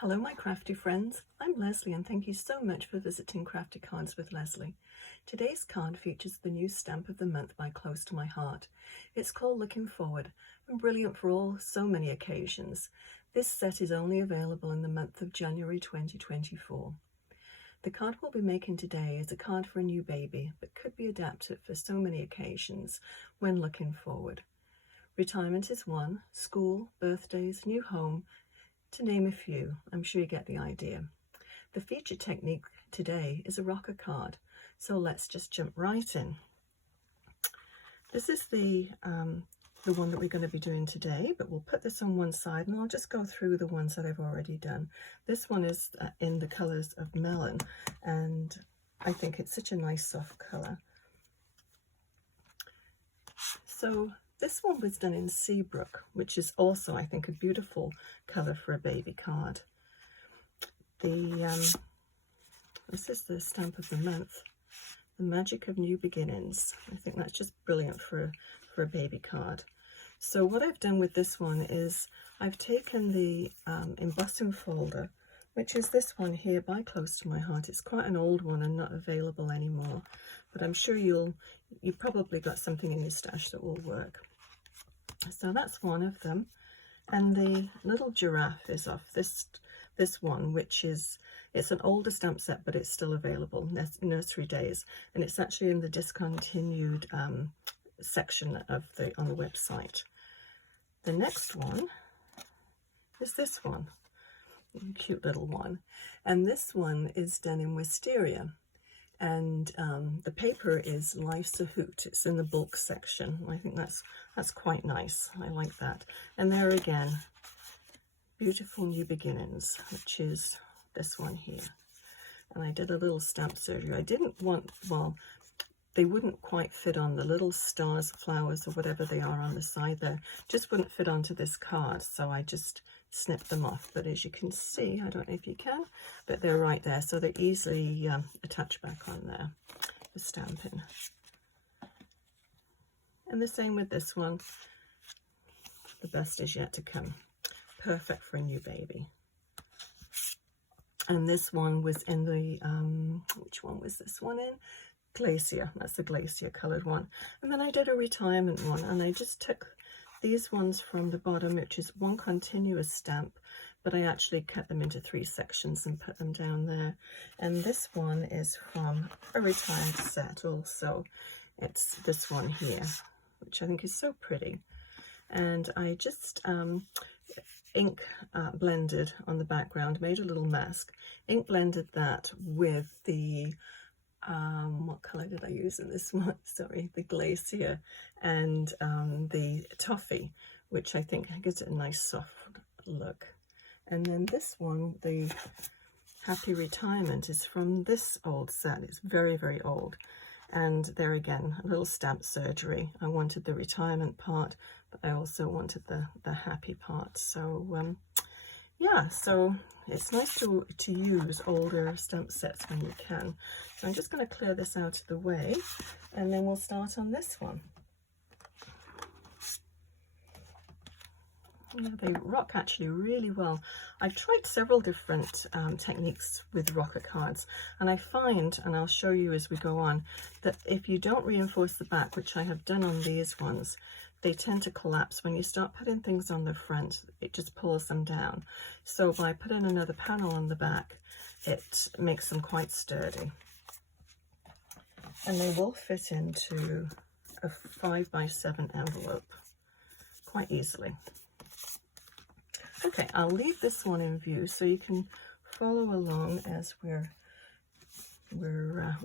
Hello my crafty friends, I'm Leslie and thank you so much for visiting Crafty Cards with Leslie. Today's card features the new stamp of the month by Close to My Heart. It's called Looking Forward and brilliant for so many occasions. This set is only available in the month of January 2024. The card we'll be making today is a card for a new baby but could be adapted for so many occasions when looking forward. Retirement is one, school, birthdays, new home, to name a few. I'm sure you get the idea. The feature technique today is a rocker card, so let's just jump right in. This is the one that we're going to be doing today, but we'll put this on one side and I'll just go through the ones that I've already done. This one is in the colours of Melon, and I think it's such a nice soft colour. So this one was done in Seabrook, which is also, I think, a beautiful colour for a baby card. This is the stamp of the month, the magic of new beginnings. I think that's just brilliant for a baby card. So what I've done with this one is I've taken the embossing folder, which is this one here by Close to My Heart. It's quite an old one and not available anymore, but I'm sure you've probably got something in your stash that will work. So that's one of them, and the little giraffe is off this one, which is, it's an older stamp set, but it's still available, Nursery Days, and it's actually in the discontinued section of on the website. The next one is this one, cute little one, and this one is done in Wisteria. And the paper is Life's a Hoot. It's in the bulk section. I think that's quite nice. I like that. And there again, beautiful new beginnings, which is this one here. And I did a little stamp surgery. I didn't want, well, they wouldn't quite fit on the little stars, flowers, or whatever they are on the side there. Just wouldn't fit onto this card, so I just snipped them off. But as you can see, I don't know if you can, but they're right there, so they're easily attached back on there for stamping. And the same with this one. The best is yet to come. Perfect for a new baby. And this one was in the which one was this one in? Glacier. That's the Glacier coloured one. And then I did a retirement one, and I just took these ones from the bottom, which is one continuous stamp, but I actually cut them into 3 sections and put them down there. And this one is from a retired set also. It's this one here, which I think is so pretty. And I just ink blended on the background, made a little mask, ink blended that with the what colour did I use in this one? Sorry, the Glacier and the Toffee, which I think gives it a nice soft look. And then this one, the Happy Retirement, is from this old set. It's very, very old. And there again, a little stamp surgery. I wanted the retirement part, but I also wanted the happy part. So yeah, so it's nice to use older stamp sets when you can. So I'm just going to clear this out of the way, and then we'll start on this one. Yeah, they rock actually really well. I've tried several different techniques with rocker cards, and I find, and I'll show you as we go on, that if you don't reinforce the back, which I have done on these ones, they tend to collapse. When you start putting things on the front, it just pulls them down. So by putting another panel on the back, it makes them quite sturdy. And they will fit into a 5x7 envelope quite easily. Okay, I'll leave this one in view so you can follow along as we're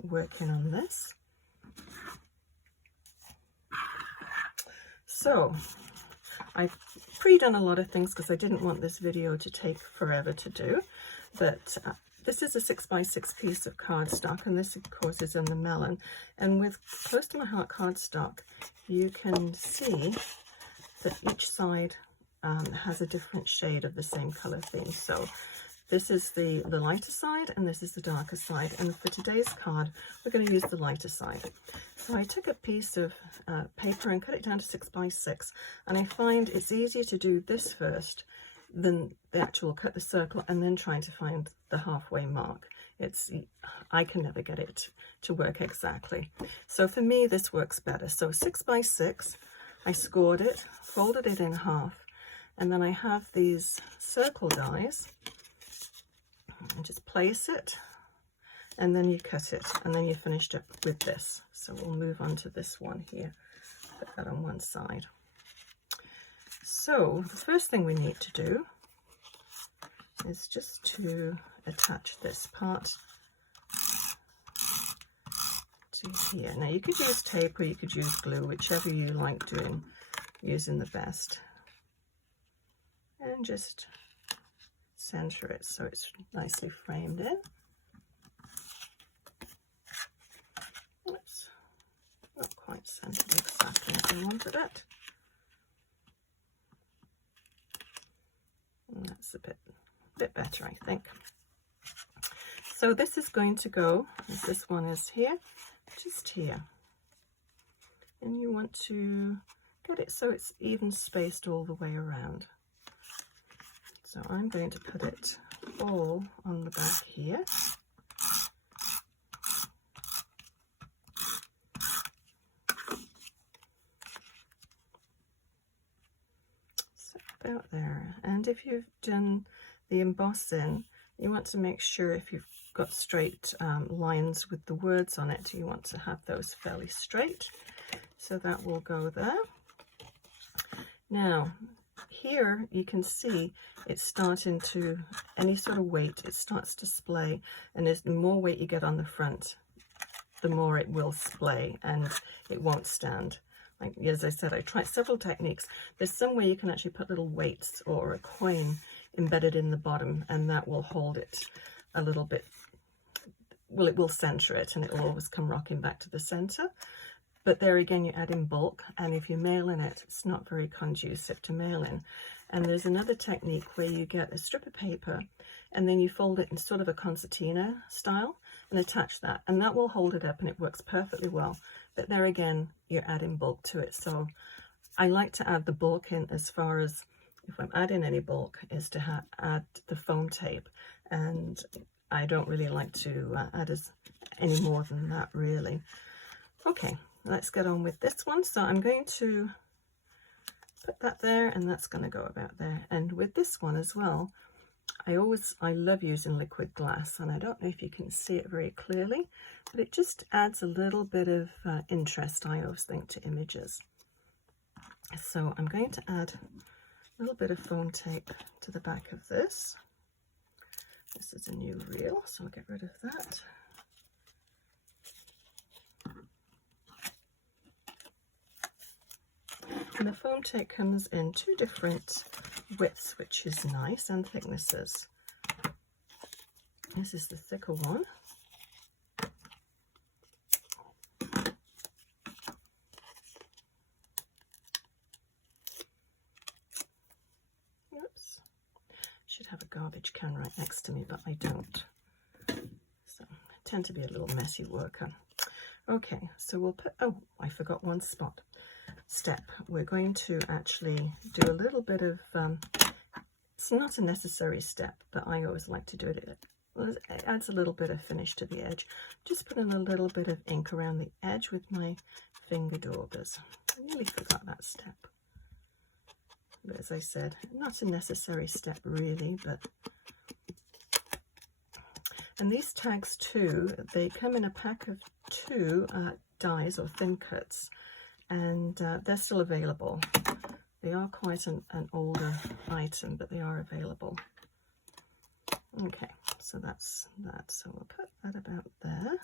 working on this. So I've pre-done a lot of things because I didn't want this video to take forever to do, but this is a 6x6 piece of cardstock, and this of course is in the Melon. And with Close to My Heart cardstock, you can see that each side has a different shade of the same color theme. So this is the lighter side, and this is the darker side. And for today's card, we're going to use the lighter side. So I took a piece of paper and cut it down to 6x6, and I find it's easier to do this first than the actual cut the circle and then trying to find the halfway mark. I can never get it to work exactly. So for me, this works better. So 6 by 6, I scored it, folded it in half, and then I have these circle dies, and just place it, and then you cut it, and then you finished it with this. So we'll move on to this one here, put that on one side. So the first thing we need to do is just to attach this part to here. Now you could use tape or you could use glue, whichever you like using the best. And just center it so it's nicely framed in. Oops, not quite centered exactly as I wanted it. And that's a bit better, I think. So this is going to go, as this one is here, just here. And you want to get it so it's even spaced all the way around. So I'm going to put it all on the back here. So about there. And if you've done the embossing, you want to make sure if you've got straight lines with the words on it, you want to have those fairly straight. So that will go there. Now, here you can see it's starting to, any sort of weight, it starts to splay, and the more weight you get on the front, the more it will splay and it won't stand. Like, as I said, I tried several techniques. There's some way you can actually put little weights or a coin embedded in the bottom, and that will hold it a little bit, well, it will center it, and it will always come rocking back to the center. But there again, you add in bulk, and if you mail in it, it's not very conducive to mail in. And there's another technique where you get a strip of paper and then you fold it in sort of a concertina style and attach that, and that will hold it up, and it works perfectly well. But there again, you're adding bulk to it. So I like to add the bulk in, as far as if I'm adding any bulk, is to add the foam tape, and I don't really like to add any more than that, really. Okay, let's get on with this one. So I'm going to put that there, and that's going to go about there. And with this one as well, I love using liquid glass, and I don't know if you can see it very clearly, but it just adds a little bit of interest, I always think, to images. So I'm going to add a little bit of foam tape to the back of this. This is a new reel, so I'll get rid of that. And the foam tape comes in 2 different widths, which is nice, and thicknesses. This is the thicker one. Oops. Should have a garbage can right next to me, but I don't. So I tend to be a little messy worker. Okay, so we'll put, oh, I forgot one step. We're going to actually do a little bit of, it's not a necessary step, but I always like to do it. It adds a little bit of finish to the edge. Just put in a little bit of ink around the edge with my finger daubers. I nearly forgot that step. But as I said, not a necessary step really, but... And these tags too, they come in a pack of 2 dies or thin cuts, and they're still available. They are quite an older item, but they are available. Okay, so that's that. So we'll put that about there.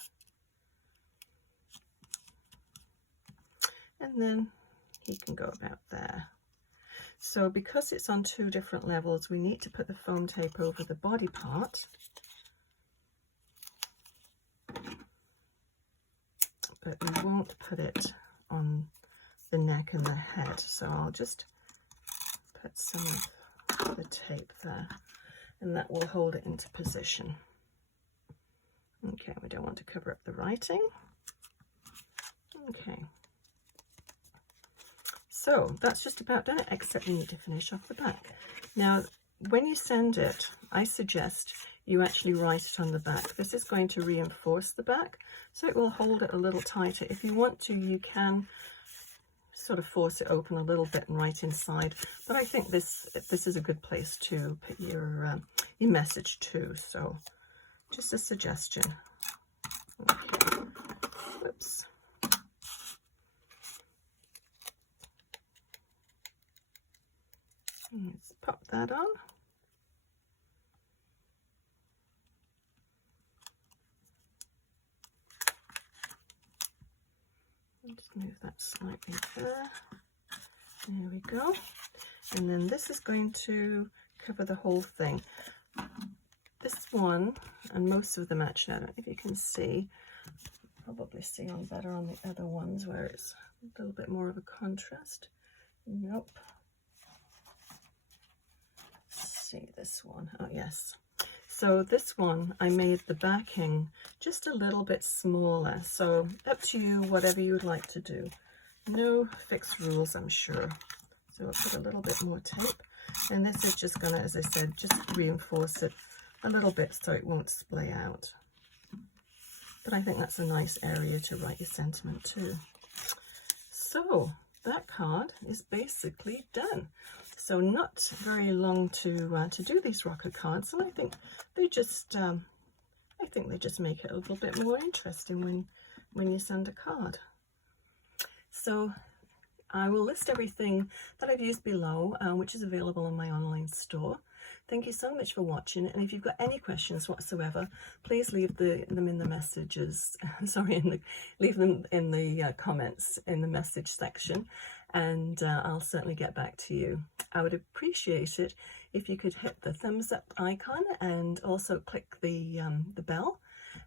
And then he can go about there. So because it's on 2 different levels, we need to put the foam tape over the body part. But we won't put it on the neck and the head. So I'll just put some of the tape there, and that will hold it into position. Okay, we don't want to cover up the writing. Okay. So that's just about done, except we need to finish off the back. Now, when you send it, I suggest you actually write it on the back. This is going to reinforce the back, so it will hold it a little tighter. If you want to, you can sort of force it open a little bit and write inside, but I think this is a good place to put your message too. So just a suggestion. Okay. Whoops. Let's pop that on. Just move that slightly there. There we go. And then this is going to cover the whole thing. This one, and most of them actually, I don't know if you can see, probably see on better on the other ones where it's a little bit more of a contrast. Nope. Let's see this one. Oh yes. So this one, I made the backing just a little bit smaller. So up to you, whatever you would like to do. No fixed rules, I'm sure. So I'll put a little bit more tape. And this is just gonna, as I said, just reinforce it a little bit so it won't splay out. But I think that's a nice area to write your sentiment too. So that card is basically done. So not very long to do these rocker cards, and I think they just make it a little bit more interesting when you send a card. So I will list everything that I've used below, which is available on my online store. Thank you so much for watching, and if you've got any questions whatsoever, please leave them in the messages. Sorry, leave them in the comments in the message section, and I'll certainly get back to you. I would appreciate it if you could hit the thumbs up icon and also click the bell,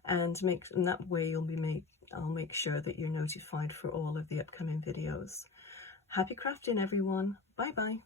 and that way I'll make sure that you're notified for all of the upcoming videos. Happy crafting, everyone. Bye bye.